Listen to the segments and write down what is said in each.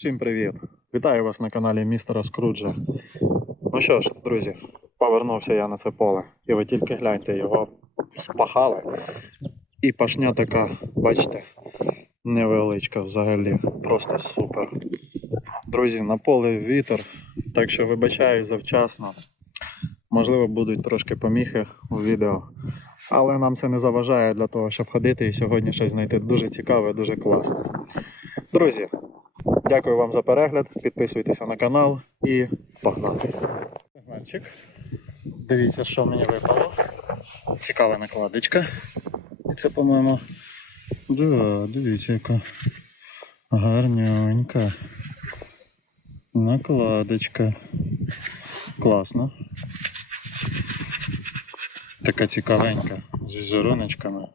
Всім привіт! Вітаю вас на каналі містера Скруджа. Ну що ж, друзі, повернувся я на це поле. І ви тільки гляньте, його спахали. І пашня така, бачите, невеличка взагалі. Просто супер. Друзі, на поле вітер, так що вибачаю завчасно. Можливо, будуть трошки поміхи у відео. Але нам це не заважає для того, щоб ходити і сьогодні щось знайти дуже цікаве, дуже класне. Друзі, дякую вам за перегляд. Підписуйтеся на канал і погнали. Погнальчик. Дивіться, що мені випало. Цікава накладочка. І це, по-моєму. Да, дивіться, яка гарненька. Накладочка. Класно. Така цікавенька. З візеруночками.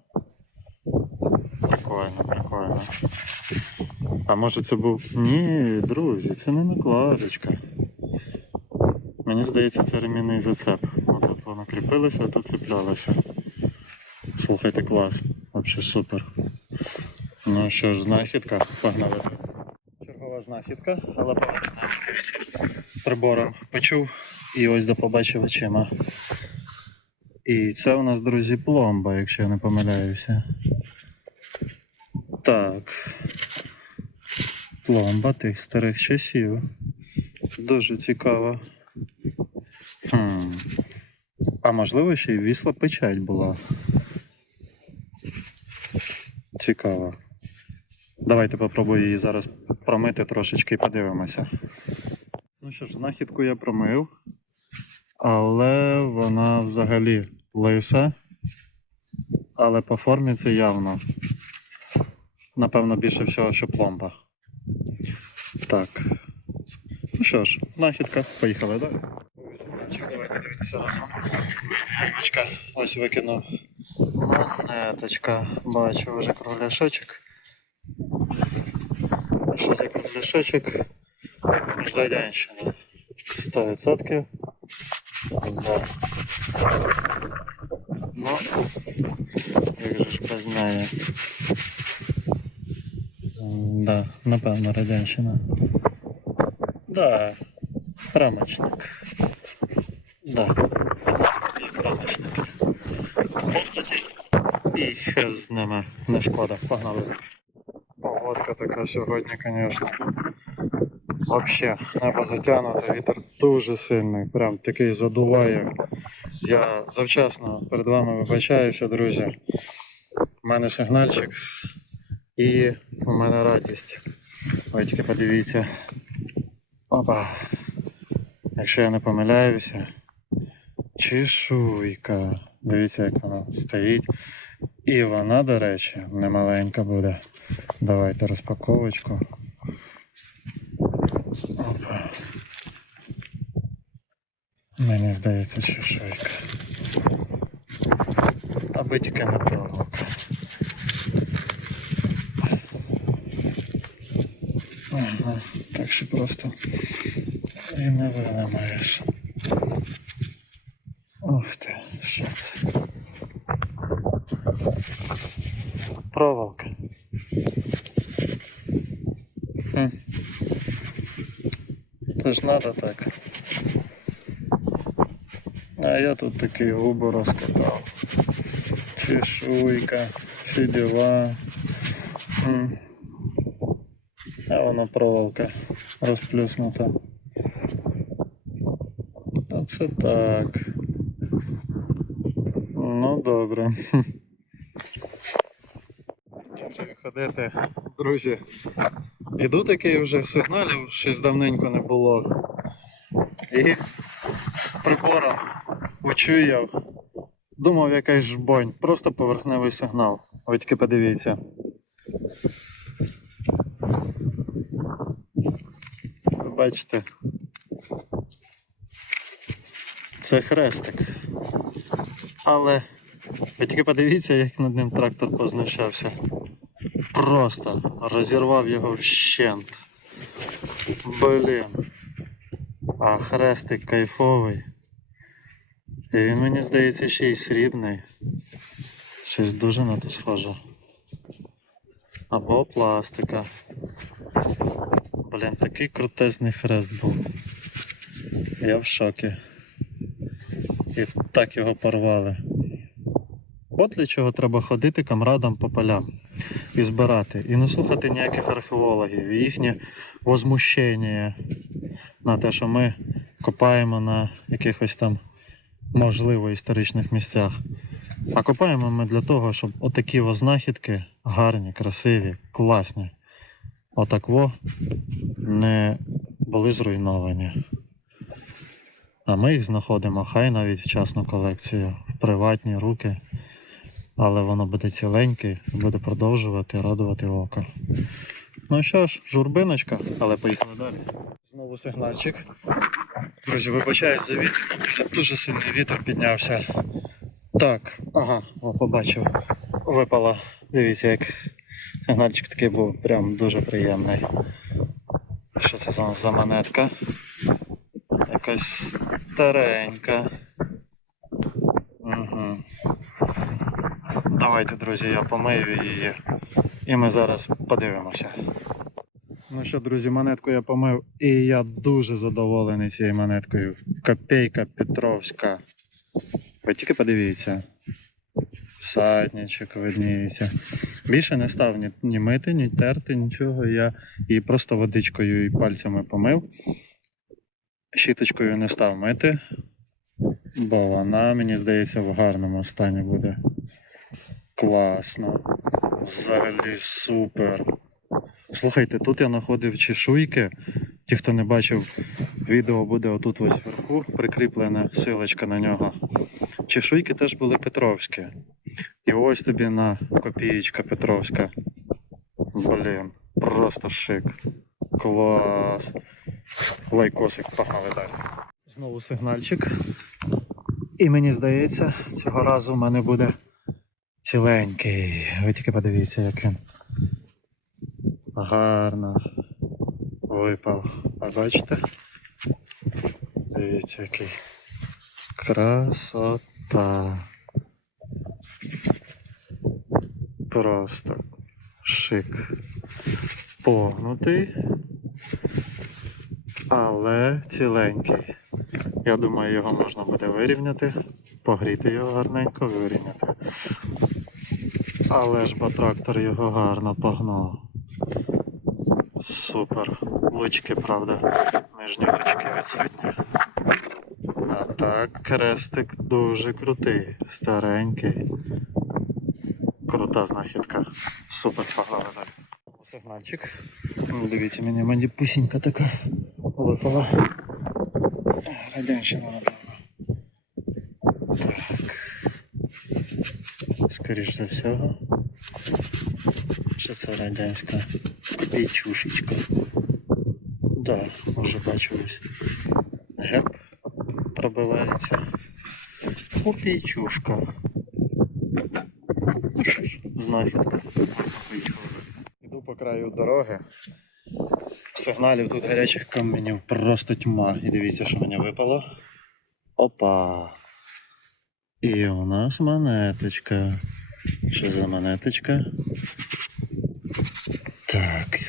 Прикольно, прикольно. А може це був. Ні, друзі, це не накладочка. Мені здається, це ремінний зацеп. Отут воно кріпилося, а тут цеплялося. Слухайте, клас. Взагалі супер. Ну що ж, знахідка, погнали. Чергова знахідка, але погана. Прибором почув і ось до побачив очима. І це у нас, друзі, пломба, якщо я не помиляюся. Так. Пломба тих старих часів. Дуже цікаво. Хм. А можливо, ще й вісла печать була. Цікаво. Давайте попробую її зараз промити трошечки і подивимося. Ну що ж, знахідку я промив, але вона взагалі лиса. Але по формі це явно. Напевно, більше всього, що пломба. Так. Ну що ж, знахідка, поїхали далі. Давайте дивитися разом. Ось викинув монеточка. Бачу вже кругляшочок. Що за кругляшочок? Радянщина. 100%. Да. Ну, як же ж без. Да, напевно, радянщина. Да, рамочник. Да, рамочник. І хер з ними, не шкода, погнали. Погодка така сьогодні, звісно. Вообще, небо затягнуте, вітер дуже сильний, прям такий задуває. Я завчасно перед вами вибачаюся, друзі. У мене сигнальчик і у мене радість. Ви тільки подивіться. Опа. Якщо я не помиляюся. Чешуйка. Дивіться, як вона стоїть. І вона, до речі, не маленька буде. Давайте розпаковочку. Опа. Мені здається, чешуйка. Аби тільки не проволока. Ага, так що просто і не виламаєш. Ух ти, що це? Проволока. Хм. Це ж надо так. А я тут такий губу розкатав. Чешуйка, всі діла. М. А воно проволока розплюснута. Оце так. Ну добре. Я ходити, друзі. Іду такий вже сигналів, щось давненько не було. І прибором учуяв. Думав якась жбонь, просто поверхневий сигнал. Ви тільки подивіться. Бачите? Це хрестик. Але ви тільки подивіться, як над ним трактор познущався. Просто розірвав його вщент. Блін. А хрестик кайфовий. І він мені здається ще й срібний. Щось дуже на то схоже. Або пластика. Блін, такий крутезний хрест був. Я в шокі. І так його порвали. От для чого треба ходити камрадам по полям і збирати. І не слухати ніяких археологів, і їхнє возмущення на те, що ми копаємо на якихось там можливо історичних місцях. А копаємо ми для того, щоб отакі о знахідки гарні, красиві, класні. Отак во не були зруйновані. А ми їх знаходимо, хай навіть в частну колекцію, в приватні руки. Але воно буде ціленьке і буде продовжувати радувати око. Ну що ж, журбиночка, але поїхали далі. Знову сигнальчик. Друзі, вибачаюсь за вітер. Дуже сильний вітер піднявся. Так, ага, о, побачив. Випала. Дивіться, як сигнальчик такий був прям дуже приємний. Що це за, за монетка? Якась старенька. Угу. Давайте, друзі, я помию її. І ми зараз подивимося. Ну що, друзі, монетку я помив, і я дуже задоволений цією монеткою. Копейка Петровська. Ви тільки подивіться. Всадничок видніється. Більше не став ні, ні мити, ні терти, нічого. Я її просто водичкою і пальцями помив. Щіточкою не став мити, бо вона, мені здається, в гарному стані буде. Класно. Взагалі супер. Слухайте, тут я знаходив чешуйки. Ті, хто не бачив, відео буде отут ось вверху, прикріплена силочка на нього. Чешуйки теж були Петровські. Ось тобі на копієчка Петровська. Блін, просто шик. Клас. Лайкосик, погнали далі. Знову сигнальчик. І мені здається, цього разу в мене буде ціленький. Ви тільки подивіться, як він. Гарно випав. А бачите? Дивіться, який. Красота. Просто шик. Погнутий, але ціленький. Я думаю, його можна буде вирівняти, погріти його гарненько, вирівняти. Але ж бо трактор його гарно погнав. Супер. Лучки, правда, нижні лучки відсутні. А так, крестик дуже крутий, старенький. Крута знахідка. Супер, погнали далі. Сигнальчик. Ну, Дивіться, мені мені пусінька така випала. Радянщина, напевно. Так. Скоріш за всього. Що це радянська копійчушечка. Да, вже бачу. Герб пробивається. Копійчушка. Знахідка. Іду по краю дороги. Сигналів тут гарячих каменів просто тьма. І дивіться, що мені випало. Опа. І у нас монеточка. Що за монеточка? Так,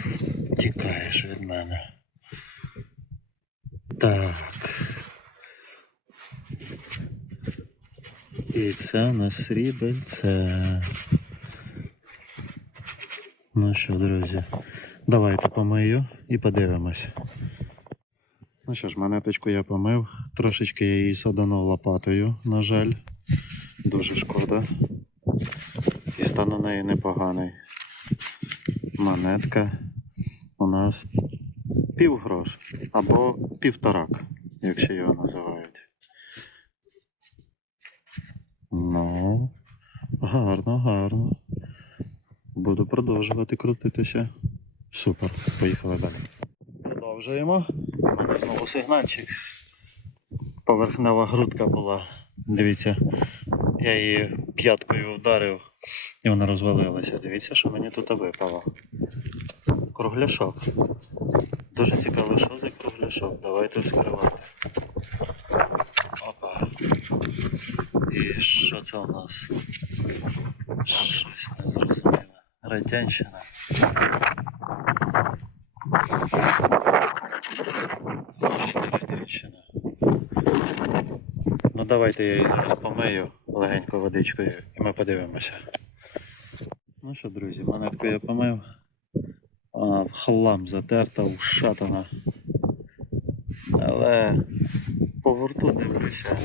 тікаєш від мене. Так. І це у нас срібельце. Ну що, друзі, давайте помию і подивимось. Ну що ж, монеточку я помив. Трошечки я її саданув лопатою, на жаль. Дуже шкода. І стан у неї непоганий. Монетка у нас півгрош або півторак, якщо його називають. Ну, гарно, гарно. Буду продовжувати крутитися. Супер, поїхали далі. Продовжуємо. У мене знову сигнальчик. Поверхнева грудка була. Дивіться, я її п'яткою вдарив і вона розвалилася. Дивіться, що мені тут випало. Кругляшок. Дуже цікаво, що за кругляшок. Давайте вскривати. Опа. І що це у нас? Щось незрозуміле. Радянщина. радянщина. Ну давайте я її зараз помию легенько водичкою і ми подивимося. Ну що, друзі, монетку я помив. Вона в хлам затерта, ушатана. Але по гурту дивлюся.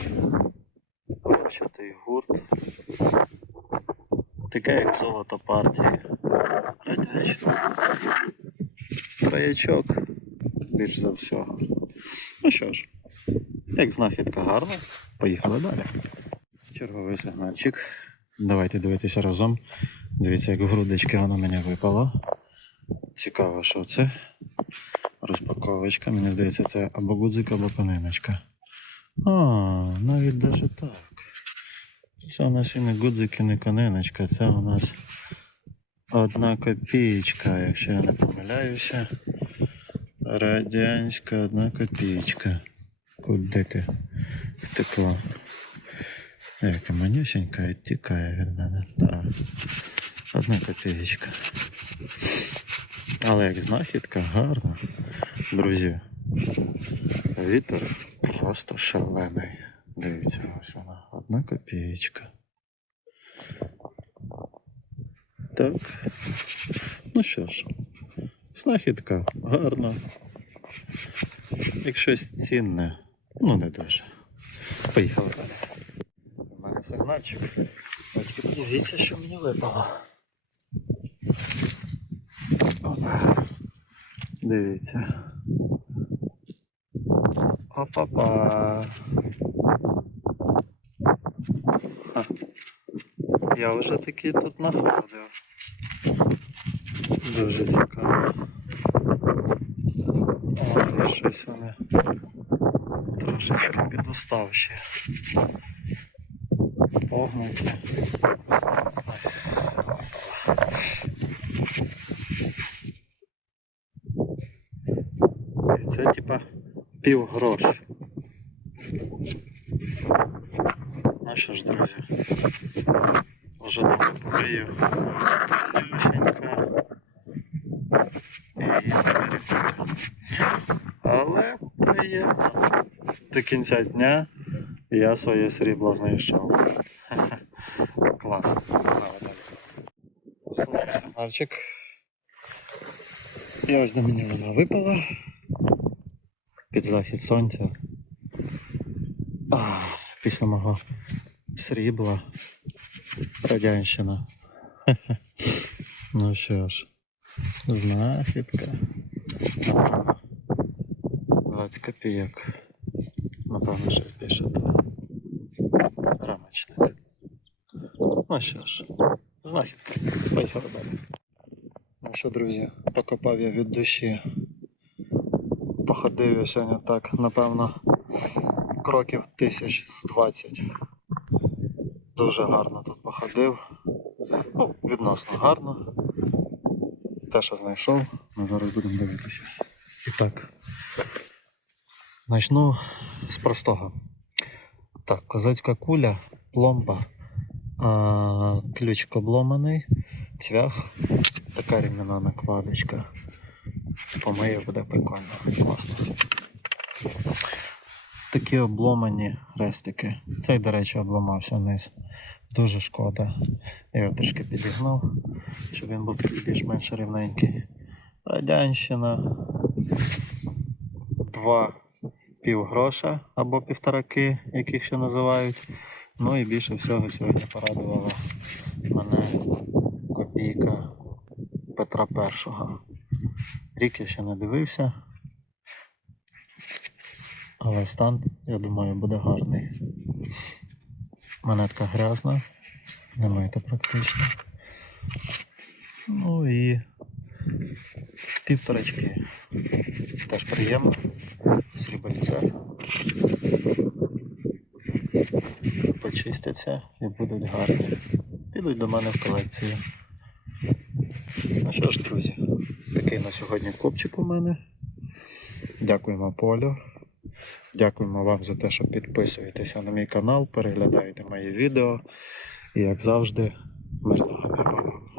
Початий гурт. Таке як золото партії. Троячок більш за всього. Ну що ж, як знахідка гарна, поїхали далі. Черговий сигнальчик. Давайте дивитися разом. Дивіться, як в грудочки воно мені випало. Цікаво, що це. Розпаковочка. Мені здається, це або гудзик, або паниночка. А, навіть даже так. Це у нас і не гудзик, і не кониночка. Це у нас одна копієчка, якщо я не помиляюся. Радянська одна копієчка. Куди ти втекла? Яка манюсенька і тікає від мене. Так. Одна копієчка. Але як знахідка гарна. Друзі. Вітер просто шалений. Дивіться, ось вона. Одна копієчка. Так. Ну що ж, знахідка гарна. Як щось цінне, ну не дуже. Поїхали далі. У мене сигнальчик. Батьки, подивіться, що мені випало. Опа. Дивіться. Опа-па. Ха. Я вже таки тут знаходив. Дуже цікаво. О, щось вони трошечки підуставші. Погнуті. І це типа пів грош. Ну що ж, друзі, вже давно помию. Тонюсенька. І перекута. Але приємно. До кінця дня я своє срібло знайшов. Клас. Знову сигнальчик. І ось до мені вона випала. Під захід сонця. Після мого срібла. Радянщина. Ну що ж, знахідка. 20 копійок. Напевно, щось більше то. Рамочник. Ну що ж, знахідка. Поїхали далі. Ну що, друзі, покопав я від душі. Походив я сьогодні так, напевно, кроків тисяч з 20. Дуже гарно тут походив. Ну, відносно гарно. Те, що знайшов, ми зараз будемо дивитися. І так. Начну з простого. Так, козацька куля, пломба, а, ключик обломаний, цвях, така рівняна накладочка. Помию буде прикольно, класно. Такі обломані хрестики. Цей, до речі, обламався вниз. Дуже шкода. Я його трішки підігнув, щоб він був більш-менш рівненький. Радянщина. Два пів гроша або півтораки, яких ще називають. Ну і більше всього сьогодні порадувала мене копійка Петра І. Рік я ще не дивився. Але стан, я думаю, буде гарний. Монетка грязна, не мита практично. Ну і півторачки. Теж приємно. Срібальце. Почистяться і будуть гарні. Підуть до мене в колекцію. Ну що ж, друзі, такий на сьогодні копчик у мене. Дякуємо Полю. Дякуємо вам за те, що підписуєтеся на мій канал, переглядаєте мої відео. І як завжди, мирного неба вам.